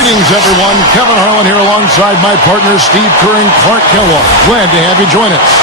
Greetings, everyone. Kevin Harlan here alongside my partner, Steve Kerr and Clark Kellogg. Glad to have you join us.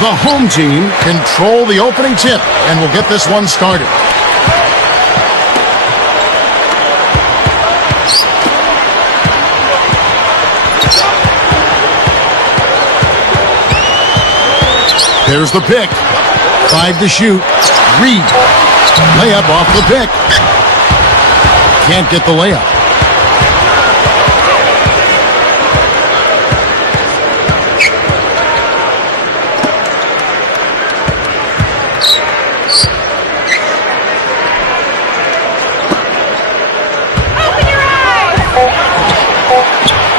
The home team control the opening tip, and we'll get this one started. There's the pick. 5 to shoot. Reed. Layup off the pick. Can't get the layup.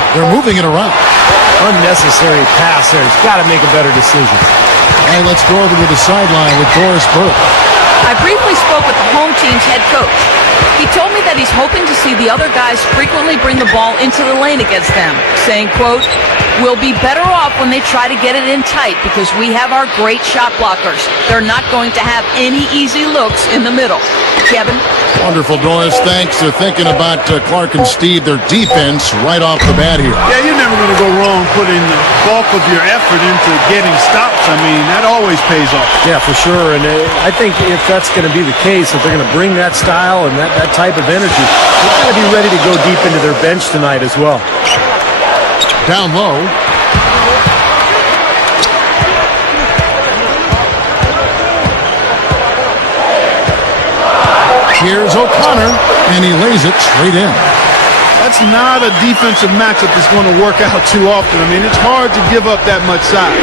They're moving it around. Unnecessary pass there. He's got to make a better decision. And let's go over to the sideline with Doris Burke. I briefly spoke with the home team's head coach. He told me that he's hoping to see the other guys frequently bring the ball into the lane against them, saying, quote, "We'll be better off when they try to get it in tight because we have our great shot blockers. They're not going to have any easy looks in the middle." Kevin? Wonderful, Doris. Thanks. They're thinking about Clark and Steve, their defense, right off the bat here. Yeah, you're never going to go wrong putting the bulk of your effort into getting stops. I mean, that always pays off. Yeah, for sure. And I think if that's going to be the case, if they're going to bring that style and that type of energy, they've got to be ready to go deep into their bench tonight as well. Down low. Here's O'Connor, and he lays it straight in. That's not a defensive matchup that's going to work out too often. I mean, it's hard to give up that much size.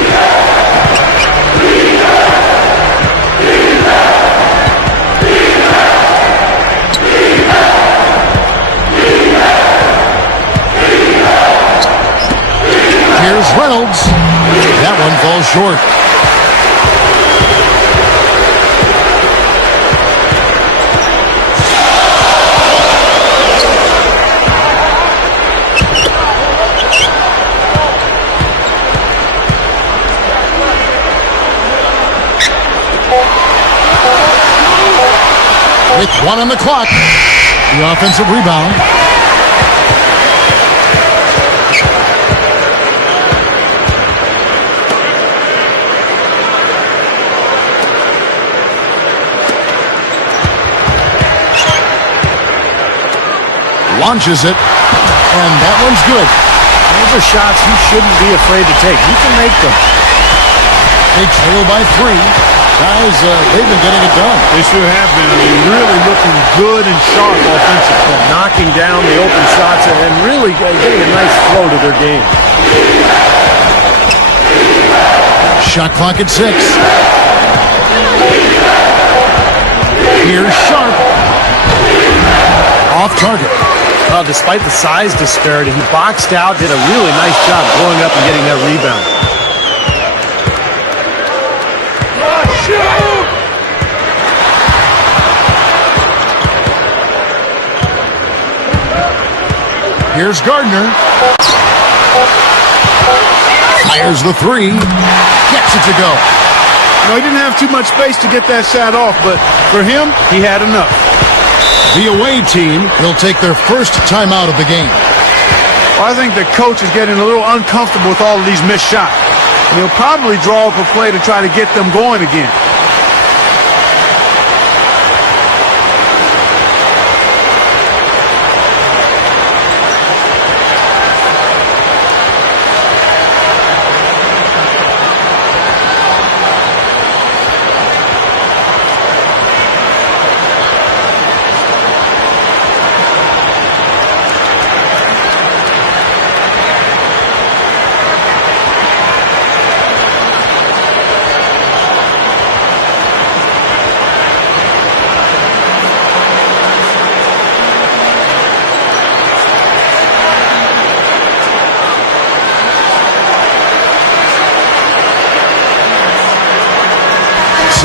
Here's Reynolds. That one falls short. With 1 on the clock, the offensive rebound. Launches it, and that one's good. Those are shots you shouldn't be afraid to take. You can make them. They trail by 3. Guys, they've been getting it done. They sure have been. I mean, really looking good and sharp offensively. Knocking down the open shots and really getting a nice flow to their game. Shot clock at 6. Here's Sharp. Off target. Well, despite the size disparity, he boxed out, did a really nice job going up and getting that rebound. Here's Gardner. Fires the 3. Gets it to go. No, he didn't have too much space to get that shot off, but for him, he had enough. The away team will take their first timeout of the game. Well, I think the coach is getting a little uncomfortable with all of these missed shots. And he'll probably draw up a play to try to get them going again.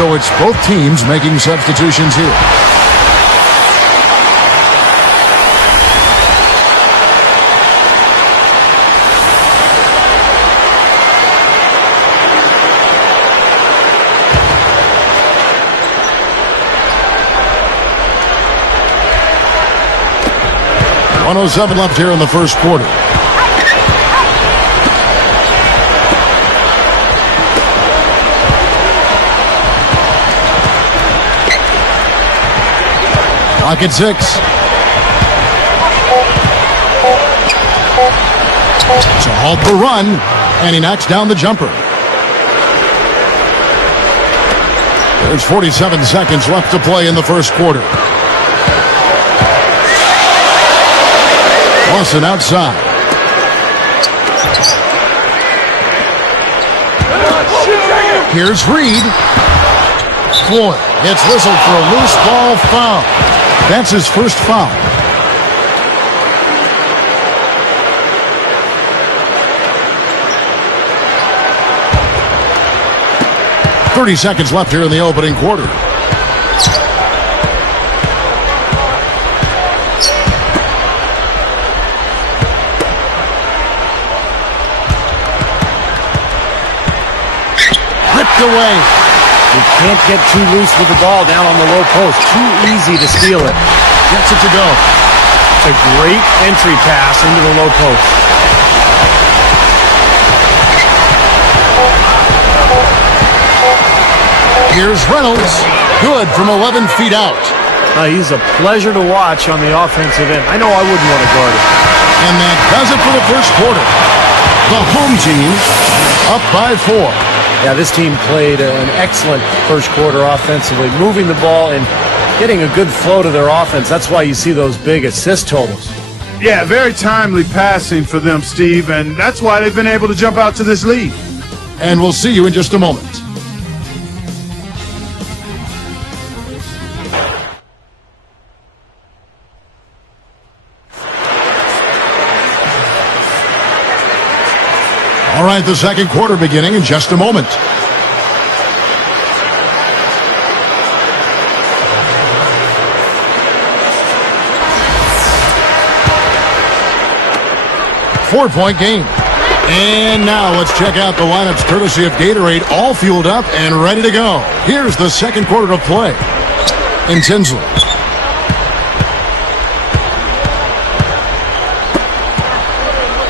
So it's both teams making substitutions here. .107 left here in the first quarter. Clock at 6. To halt the run, and he knocks down the jumper. There's 47 seconds left to play in the first quarter. Lawson outside. Here's Reed. Floyd gets whistled for a loose ball foul. That's his first foul. .30 seconds left here in the opening quarter. Away. You can't get too loose with the ball down on the low post. Too easy to steal it. Gets it to go. It's a great entry pass into the low post. Here's Reynolds. Good from 11 feet out. He's a pleasure to watch on the offensive end. I know I wouldn't want to guard him. And that does it for the first quarter. The home team up by 4. Yeah, this team played an excellent first quarter offensively, moving the ball and getting a good flow to their offense. That's why you see those big assist totals. Yeah, very timely passing for them, Steve, and that's why they've been able to jump out to this lead. And we'll see you in just a moment. All right, the second quarter beginning in just a moment. Four-point game. And now let's check out the lineups courtesy of Gatorade, all fueled up and ready to go. Here's the second quarter of play. In Tinsley.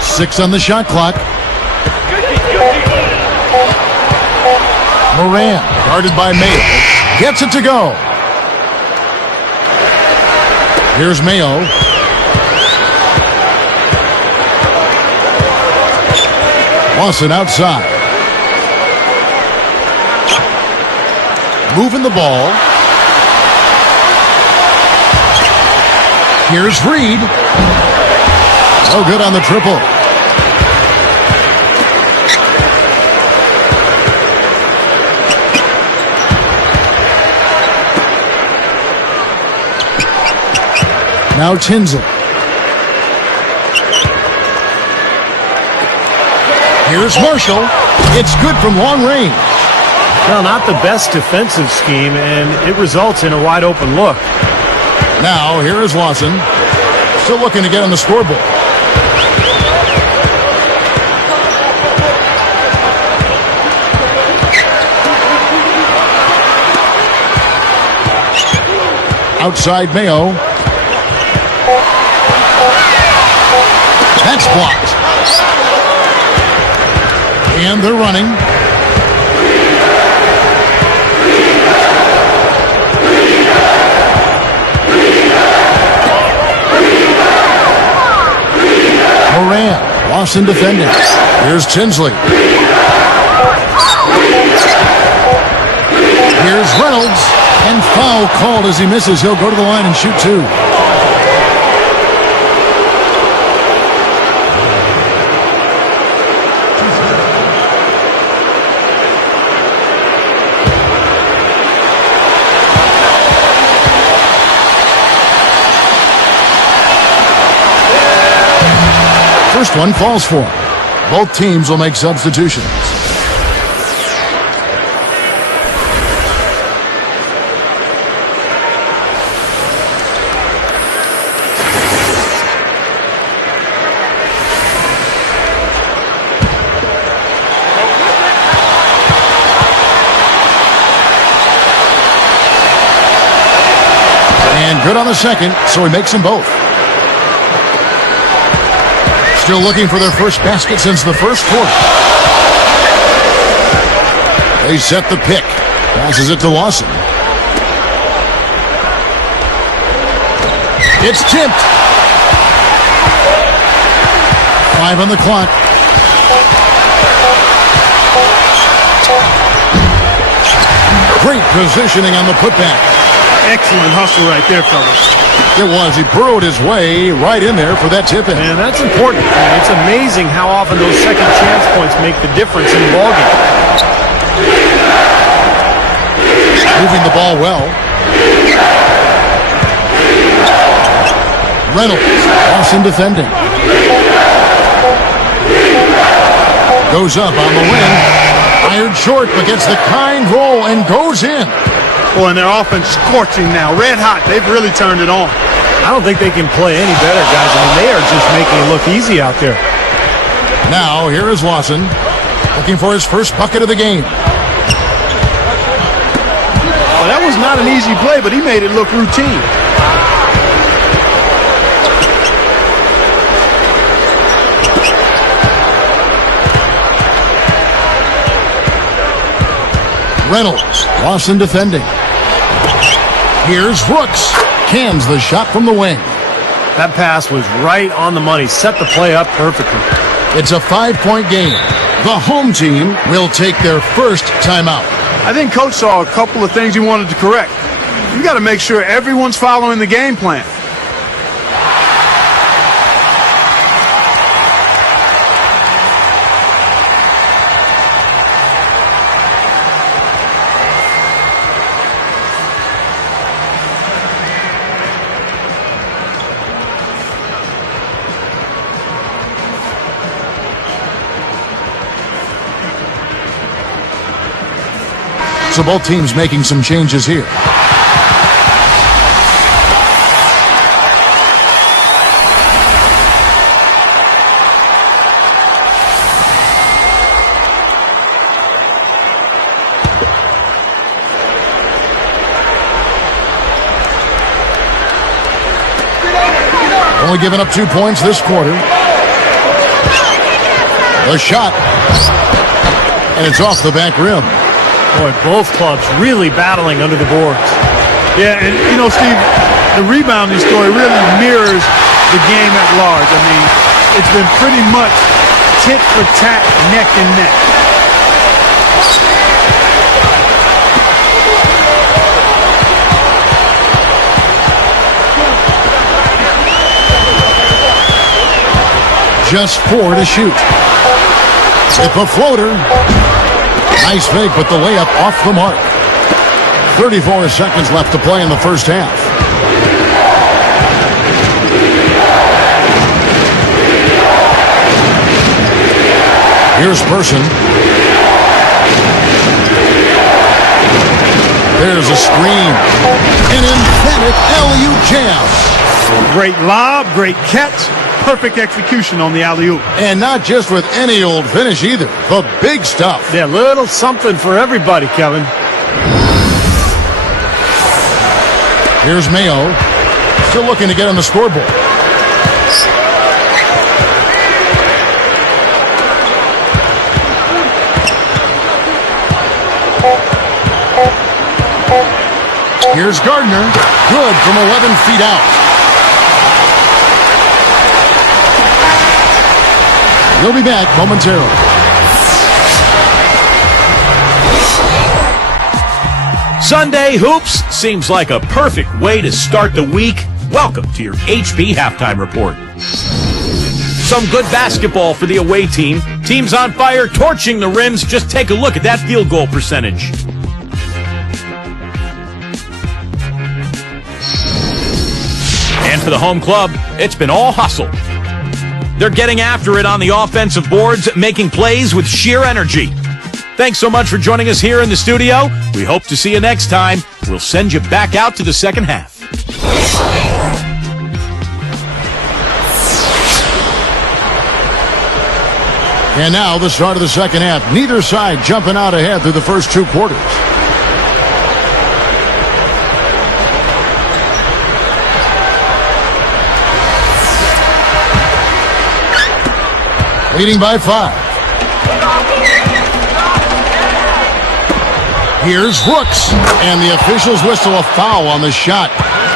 Six on the shot clock. Moran, guarded by Mayo, gets it to go. Here's Mayo. Lawson outside. Moving the ball. Here's Reed. No good on the triple. Now Tinsley. Here's Marshall. It's good from long range. Well, not the best defensive scheme, and it results in a wide open look. Now, here is Lawson. Still looking to get on the scoreboard. Outside Mayo. That's blocked. And they're running. Moran, Lawson defending. Here's Tinsley. Here's Reynolds. And foul called as he misses. He'll go to the line and shoot two. First one falls for him. Both teams will make substitutions. good on the second, so he makes them both. Still looking for their first basket since the first quarter. They set the pick. Passes it to Lawson. It's tipped. 5 on the clock. Great positioning on the putback. Excellent hustle right there, fellas. It was. He burrowed his way right in there for that tip-in. And that's important. It's amazing how often those second chance points make the difference in the ballgame. Moving the ball well. Reynolds, Lawson defending. Goes up on the wing. Fired short, but gets the kind roll and goes in. Boy, and their offense scorching now. Red hot. They've really turned it on. I don't think they can play any better, guys. I mean, they are just making it look easy out there. Now, here is Lawson, looking for his first bucket of the game. Well, that was not an easy play, but he made it look routine. Reynolds, Lawson defending. Here's Brooks. Cans the shot from the wing. That pass was right on the money. Set the play up perfectly. It's a 5-point game. The home team will take their first timeout. I think Coach saw a couple of things he wanted to correct. You got to make sure everyone's following the game plan. So both teams making some changes here. Only giving up 2 points this quarter. The shot. And it's off the back rim. Boy, both clubs really battling under the boards. Yeah, and you know, Steve, the rebounding story really mirrors the game at large. I mean, it's been pretty much tit for tat, neck and neck. Just 4 to shoot. It's a floater. Nice fake, but the layup off the mark. 34 seconds left to play in the first half. Here's Person. There's a screen. An emphatic alley-oop jam. Great lob, great catch. Perfect execution on the alley-oop. And not just with any old finish either. The big stuff. Yeah, little something for everybody, Kevin. Here's Mayo. Still looking to get on the scoreboard. Here's Gardner. Good from 11 feet out. We'll be back momentarily. Sunday Hoops seems like a perfect way to start the week. Welcome to your HB Halftime Report. Some good basketball for the away team. Teams on fire, torching the rims. Just take a look at that field goal percentage. And for the home club, it's been all hustle. They're getting after it on the offensive boards, making plays with sheer energy. Thanks so much for joining us here in the studio. We hope to see you next time. We'll send you back out to the second half. And now the start of the second half. Neither side jumping out ahead through the first 2 quarters. Leading by 5. Here's Brooks, and the officials whistle a foul on the shot.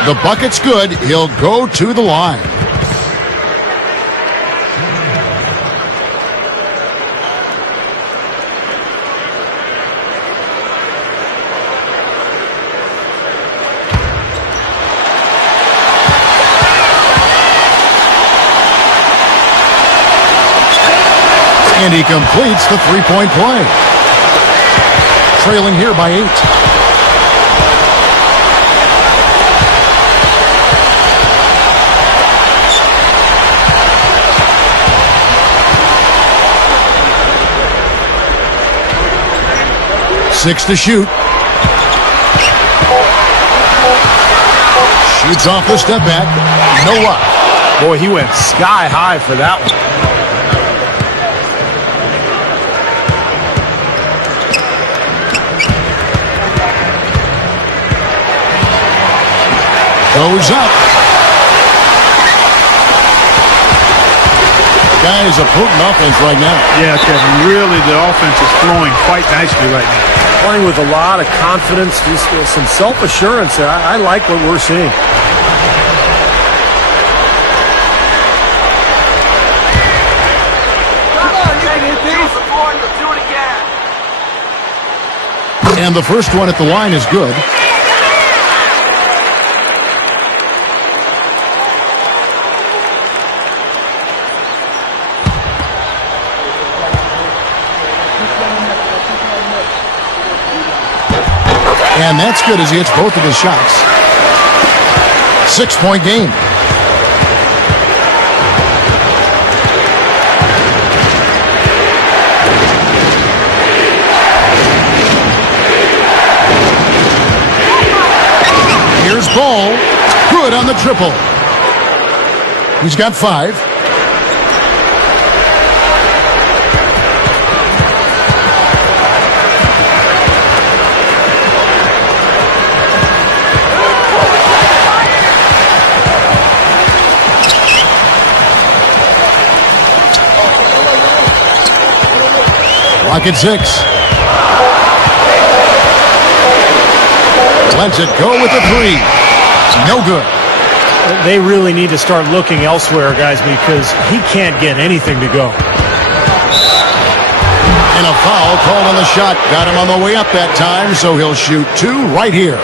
The bucket's good. He'll go to the line. And he completes the three-point play. Trailing here by 8. Six to shoot. Shoots off the step back. No luck. Boy, he went sky high for that one. Goes up. Guys, a potent offense right now. Yeah, Kevin, really the offense is flowing quite nicely right now. Playing with a lot of confidence, just some self-assurance. I like what we're seeing. And the first one at the line is good. And that's good as he hits both of his shots. 6-point game. Here's Ball. Good on the triple. He's got 5. Lock at 6. Lets it go with the 3. No good. They really need to start looking elsewhere, guys, because he can't get anything to go. And a foul called on the shot. Got him on the way up that time, so he'll shoot 2 right here.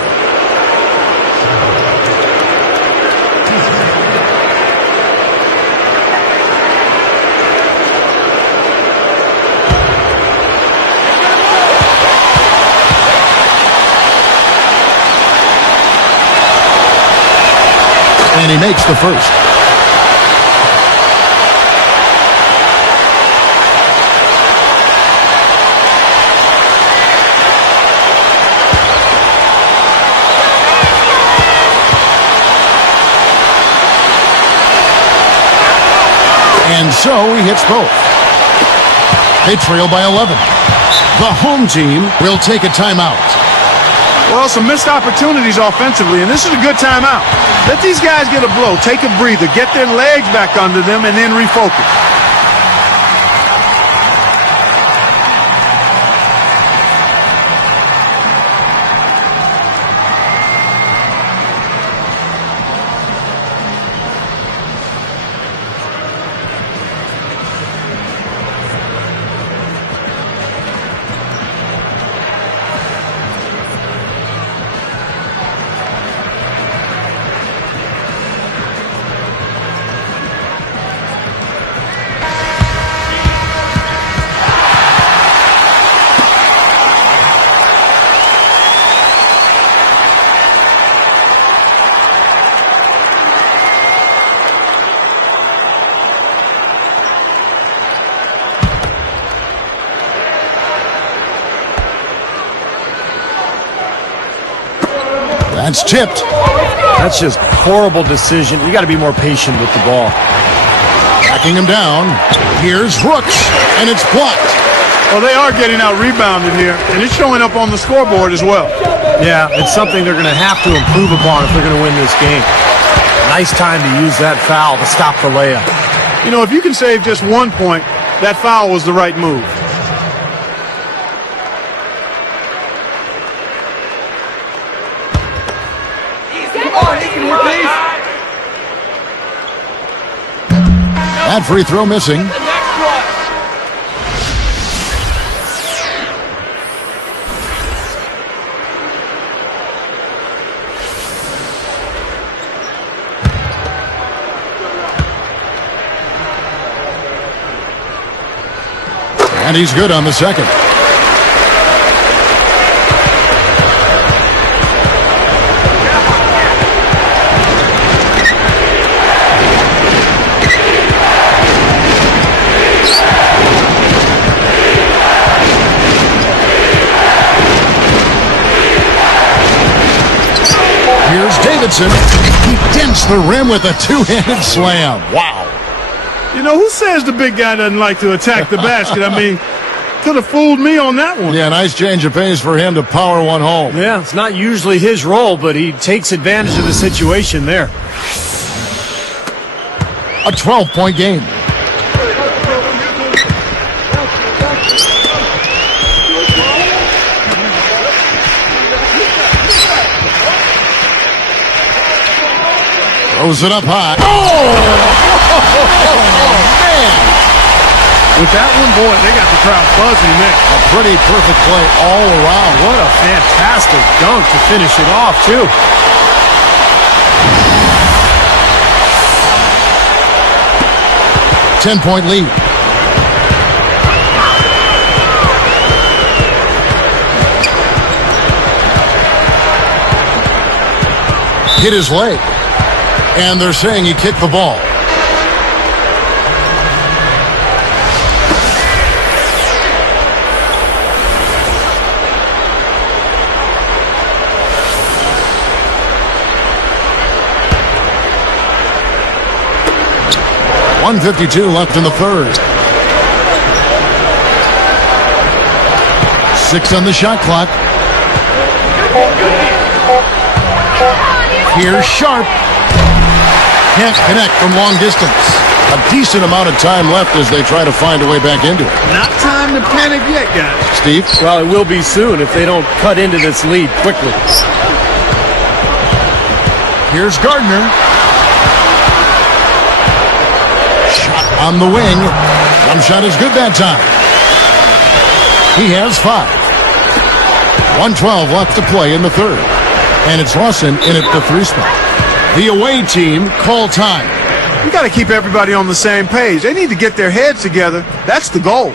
And he makes the first. And so he hits both. They trail by 11. The home team will take a timeout. Well, some missed opportunities offensively, and this is a good timeout. Let these guys get a blow, take a breather, get their legs back under them, and then refocus. That's tipped. That's just horrible decision. You got to be more patient with the ball. Backing him down. Here's Brooks, and it's blocked. Well, they are getting out rebounded here, and it's showing up on the scoreboard as well. Yeah, it's something they're going to have to improve upon if they're going to win this game. Nice time to use that foul to stop the layup. You know, if you can save just 1 point, that foul was the right move. That free throw missing. And he's good on the second. Here's Davidson. He dents the rim with a two-handed slam. Wow. You know, who says the big guy doesn't like to attack the basket? I mean, could have fooled me on that one. Yeah, nice change of pace for him to power one home. Yeah, it's not usually his role, but he takes advantage of the situation there. A 12-point game. Throws it up high. Man. With that one, boy, they got the crowd buzzing there. A pretty perfect play all around. What a fantastic dunk to finish it off, too. Ten-point lead. Hit his leg. And they're saying he kicked the ball. .152 left in the third. 6 on the shot clock. Here's Sharp. Can't connect from long distance. A decent amount of time left as they try to find a way back into it. Not time to panic yet, guys. Steve? Well, it will be soon if they don't cut into this lead quickly. Here's Gardner. Shot on the wing. Jump shot is good that time. He has 5. 1:12 left to play in the third. And it's Lawson in at the 3 spot. The away team call time. You got to keep everybody on the same page. They need to get their heads together. That's the goal.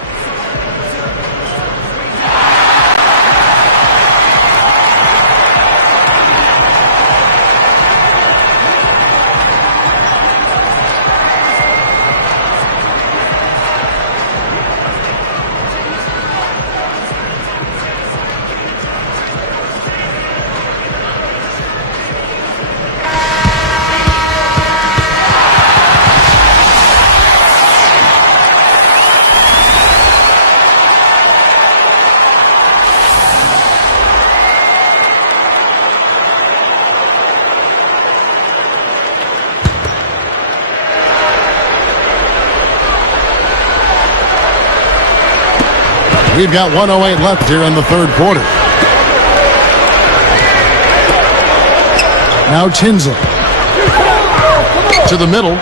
We've got 1:08 left here in the third quarter. Now Tinsley. To the middle.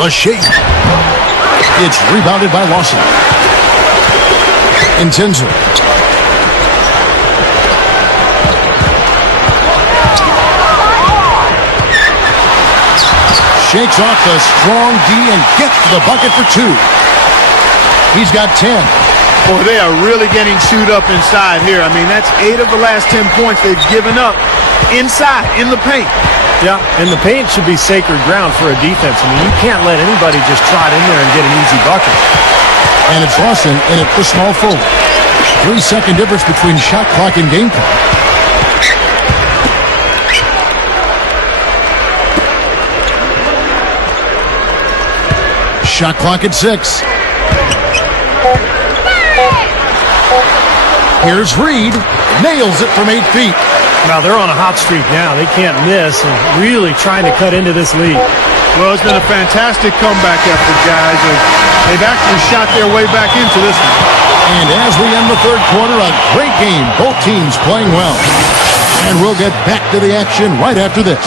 The shake. It's rebounded by Lawson. In Tinsley. Shakes off the strong D and gets the bucket for 2. He's got 10. Boy, they are really getting chewed up inside here. I mean, that's 8 of the last 10 points they've given up inside, in the paint. Yeah, and the paint should be sacred ground for a defense. I mean, you can't let anybody just trot in there and get an easy bucket. And it's Lawson in at the small forward. 3-second difference between shot clock and game clock. Shot clock at 6. Here's Reed. Nails it from 8 feet. Now they're on a hot streak now. They can't miss and really trying to cut into this lead. Well, it's been a fantastic comeback effort, guys. And they've actually shot their way back into this one. And as we end the third quarter, a great game. Both teams playing well. And we'll get back to the action right after this.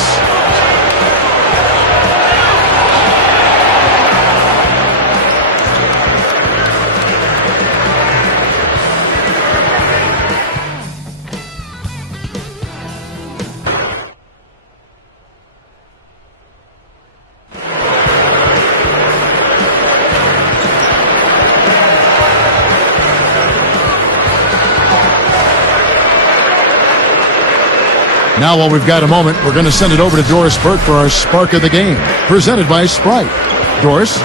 Now, while we've got a moment, we're going to send it over to Doris Burke for our Spark of the Game, presented by Sprite. Doris?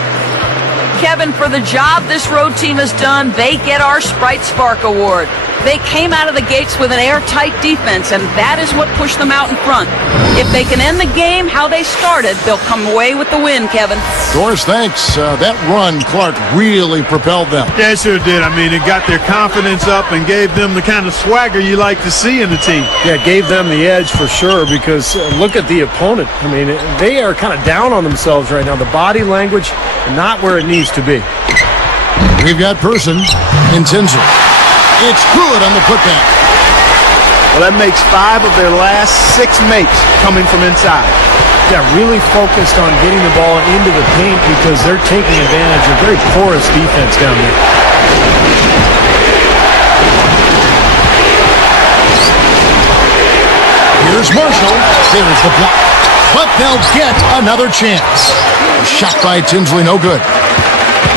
Kevin, for the job this road team has done, they get our Sprite Spark Award. They came out of the gates with an airtight defense, and that is what pushed them out in front. If they can end the game how they started, they'll come away with the win, Kevin. Doris, thanks. That run, Clark, really propelled them. Yeah, it sure did. I mean, it got their confidence up and gave them the kind of swagger you like to see in the team. Yeah, it gave them the edge for sure because look at the opponent. I mean, they are kind of down on themselves right now. The body language, not where it needs to be. We've got Person in Tinsley. It's good on the putback. Well, that makes 5 of their last 6 makes coming from inside. Yeah, really focused on getting the ball into the paint because they're taking advantage of very porous defense down there. Here's Marshall. There's the block. But they'll get another chance. Shot by Tinsley, no good.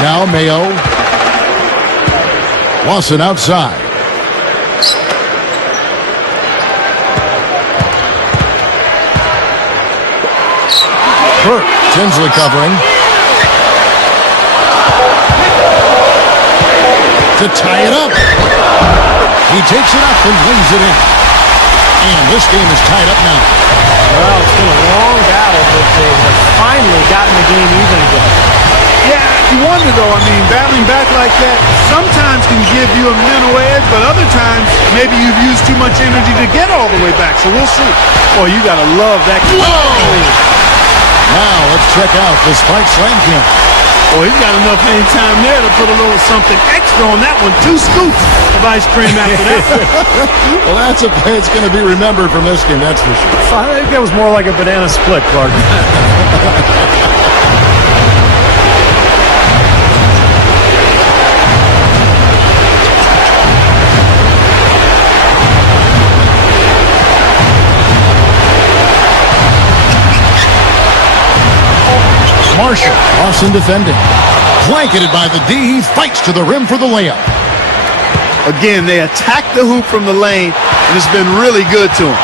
Now Mayo. Lawson outside. Burke, Tinsley covering. To tie it up. He takes it up and lays it in. And this game is tied up now. Well, it's been a long battle, but they have finally gotten the game even again. Yeah, you wonder though, I mean, battling back like that sometimes can give you a mental edge, but other times maybe you've used too much energy to get all the way back, so we'll see. Boy, you gotta love that. Whoa! Now let's check out the Spike Slam Camp. Boy, he's got enough hang time there to put a little something extra on that one. 2 scoops of ice cream after that. Well, that's it's going to be remembered from this game, that's for sure. I think that was more like a banana split, Clark. Marshall, Lawson defending. Blanketed by the D, he fights to the rim for the layup. Again, they attack the hoop from the lane, and it's been really good to them.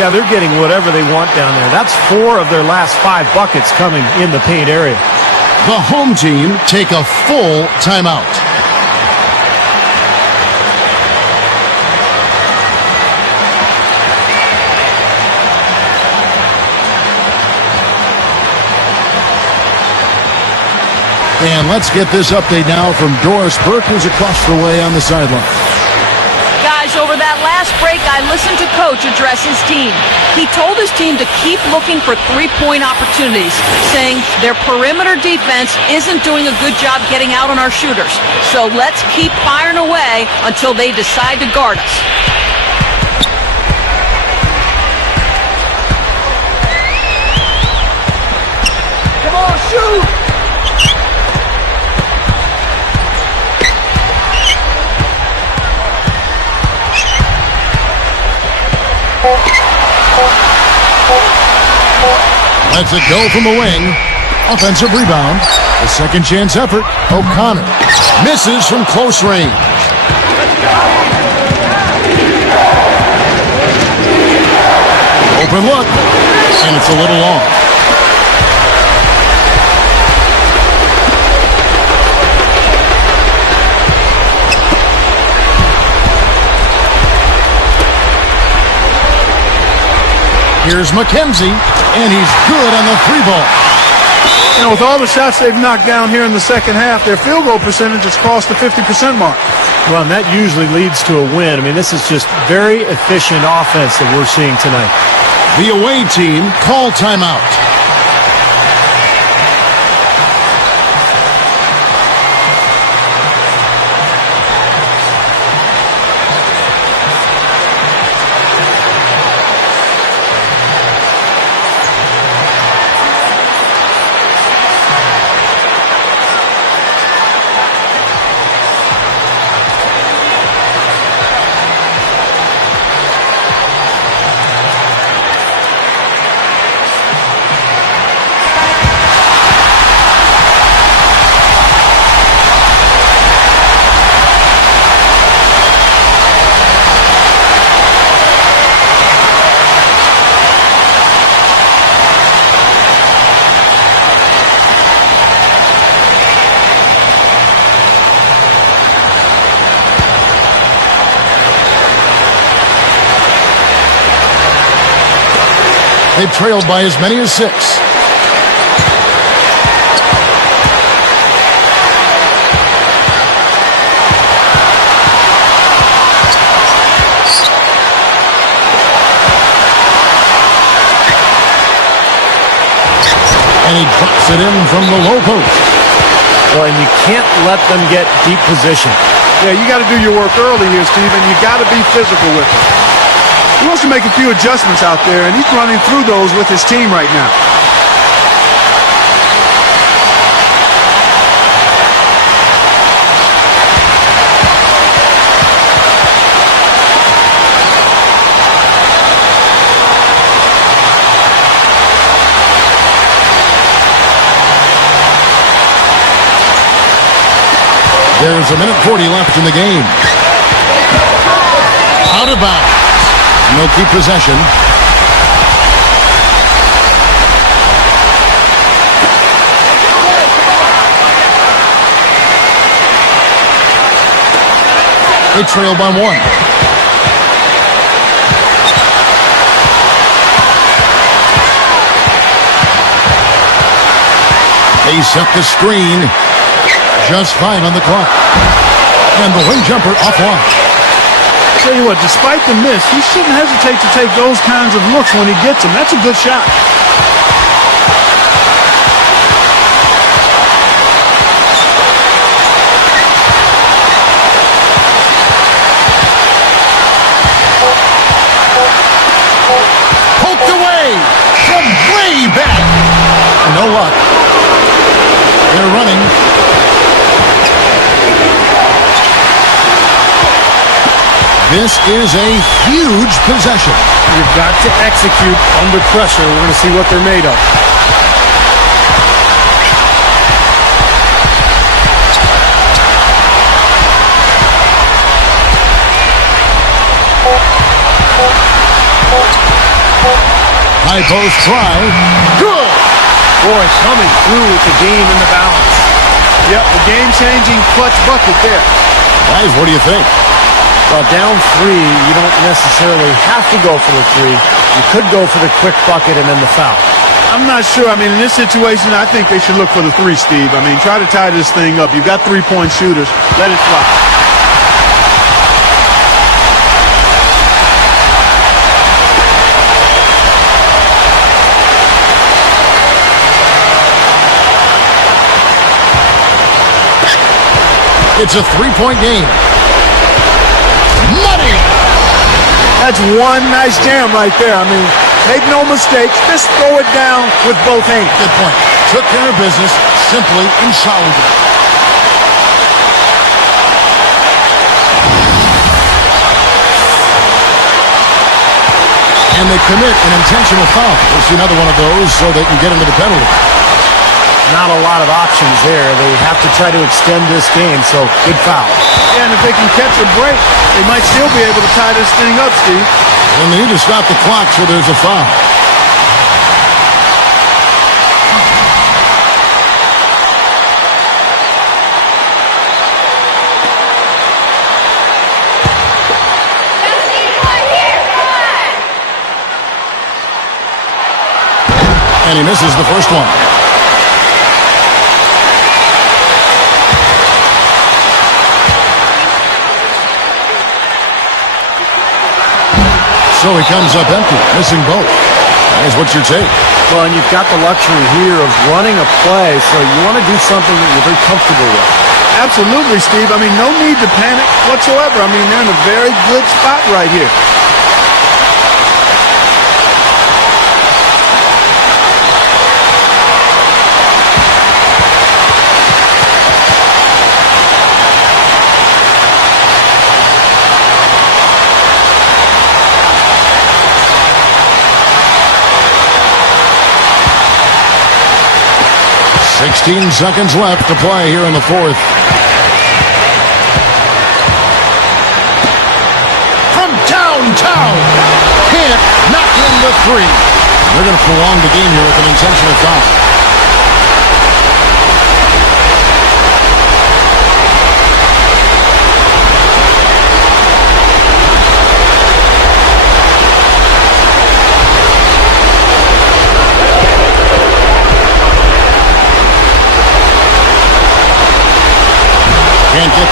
Yeah, they're getting whatever they want down there. That's 4 of their last 5 buckets coming in the paint area. The home team take a full timeout. And let's get this update now from Doris Burke, who's across the way on the sideline. Guys, over that last break, I listened to Coach address his team. He told his team to keep looking for 3-point opportunities, saying their perimeter defense isn't doing a good job getting out on our shooters. So let's keep firing away until they decide to guard us. Come on, shoot! Lets it go from the wing. Offensive rebound. A second chance effort. O'Connor misses from close range. Open look. And it's a little long. Here's McKenzie, and he's good on the 3-ball. You know, with all the shots they've knocked down here in the second half, their field goal percentage has crossed the 50% mark. Well, and that usually leads to a win. I mean, this is just very efficient offense that we're seeing tonight. The away team call timeout. They've trailed by as many as 6. And he drops it in from the low post. Well, and you can't let them get deep position. Yeah, you got to do your work early here, Steven. You got to be physical with it. He wants to make a few adjustments out there, and he's running through those with his team right now. There's a minute 40 left in the game. Out of bounds. They'll keep possession. They trail by 1. They set the screen. Just 5 on the clock. And the wing jumper offline. Tell you what, despite the miss, he shouldn't hesitate to take those kinds of looks when he gets them. That's a good shot. Poked away from way back. No luck. They're running. This is a huge possession. You've got to execute under pressure. We're going to see what they're made of. High post try. Good. Boy, coming through with the game in the balance. Yep, a game-changing clutch bucket there. Guys, what do you think? Well, down 3, you don't necessarily have to go for the 3. You could go for the quick bucket and then the foul. I'm not sure. I mean, in this situation, I think they should look for the 3, Steve. I mean, try to tie this thing up. You've got 3-point shooters. Let it fly. It's a 3-point game. Money! That's one nice jam right there. I mean, make no mistakes. Just throw it down with both hands. Good point. Took care of business simply and solidly. And they commit an intentional foul. We'll see another one of those so they can get into the penalty. Not a lot of options there. They have to try to extend this game, so good foul. Yeah, and if they can catch a break, they might still be able to tie this thing up, Steve. And they need to stop the clock, so there's a foul. And he misses the first one. So he comes up empty, missing both. Guys, what's your take? Well, and you've got the luxury here of running a play, so you want to do something that you're very comfortable with. Absolutely, Steve. I mean, no need to panic whatsoever. I mean, they're in a very good spot right here. Sixteen seconds left to play here in the fourth. From downtown, can't knock in the 3. They're going to prolong the game here with an intentional foul.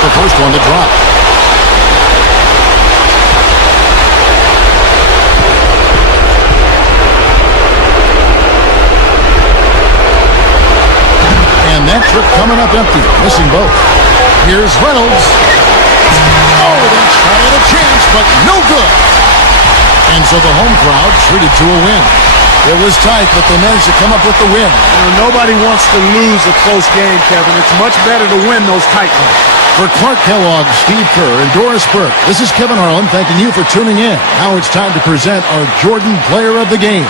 the first one to drop. And that trip coming up empty, missing both. Here's Reynolds. Oh, they tried a chance, but no good. And so the home crowd treated to a win. It was tight, but they managed to come up with the win. Nobody wants to lose a close game, Kevin. It's much better to win those tight ones. For Clark Kellogg, Steve Kerr, and Doris Burke, this is Kevin Harlan thanking you for tuning in. Now it's time to present our Jordan Player of the Game.